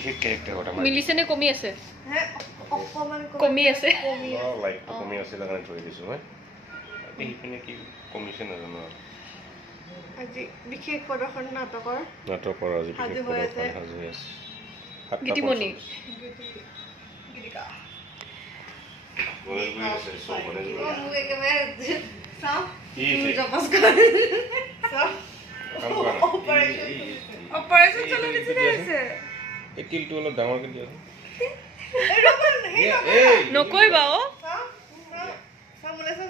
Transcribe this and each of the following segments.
বিশেষ ক্যারেক্টার ওটা মানে মিলিছেনে কমি আছে হ্যাঁ অকমান কমি আছে লাইক কমি আছে লাগানে থৈ দিছো মই এই পিনে কি কমিছে না জানো আজি বিশেষ প্ৰদৰ্শন নাটকৰ আজি বিশেষ প্ৰদৰ্শন সাজু আছে গীতিমণি গীতিকা গণেশ গুৰি আছে সব গণেশ গুৰি মোক একেবাৰে চাও কি জপাস কৰে চাও কাম কৰা অপাৰেশ্যন চলি আছে এই কিলটো অলপ ডাঙৰকে দিয়া নকইবা অ চাও মোলে চাও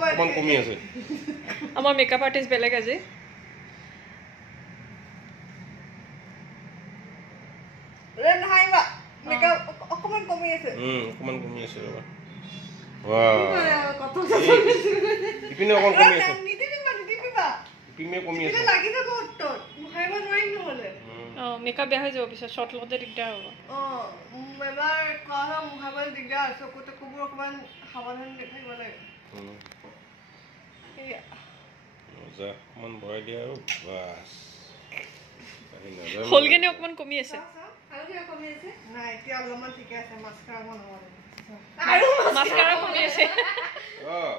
অকমান কমি আছে আমাৰ মেকআপ আৰ্টিষ্ট বেলেগ আজি নাইবা মেকআপ অকমান কমি আছে অকমান কমি আছে ৰবা ওয়াও কত ইপিনে অকমান কমি আছে নিদিবা ইপিনে কমি আছে লাগি যাব উত্তৰ মুহাইবা নোৱাৰিম নহলে মেকআপ বেয়া হৈ যাব পিছত শৰ্ট লগতে দিগদাৰ হ'ব এবাৰ কোৱা মুহাইবা দিগদাৰ চকুতে কুকুৰ অকমান সাৱধান দেখাব লাগে মজা অকমান ভৰাই দিয়া আৰু বাস হলগেনে অকমান কমি আছে নাই এতিয়া অলপমান ঠিকে আছে মাস্কাৰা নহ'লে আৰু মাস্কাৰা কমি আছে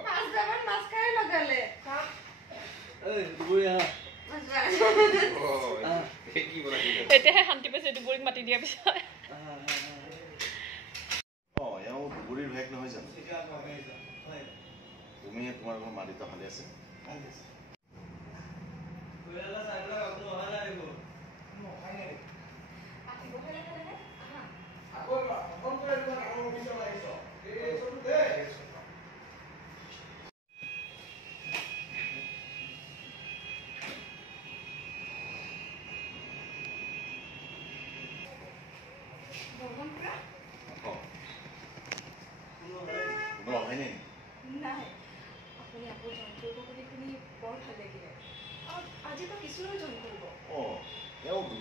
পাঁচটামান মাস্কাৰা লগালে এই দুবৰীয়া এতিয়াহে শান্তি পাইছে দুবৰীক মাতি দিয়া পিছত এওঁ দুবৰীৰ ভেক নহয় জানো তুমি তোমালোকৰ মা দেউতা ভালে আছে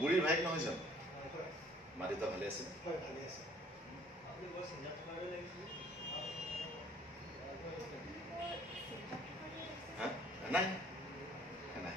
দুবৰীৰ ভাইক নহয় জানো মা দেউতা ভালে আছে নাই নাই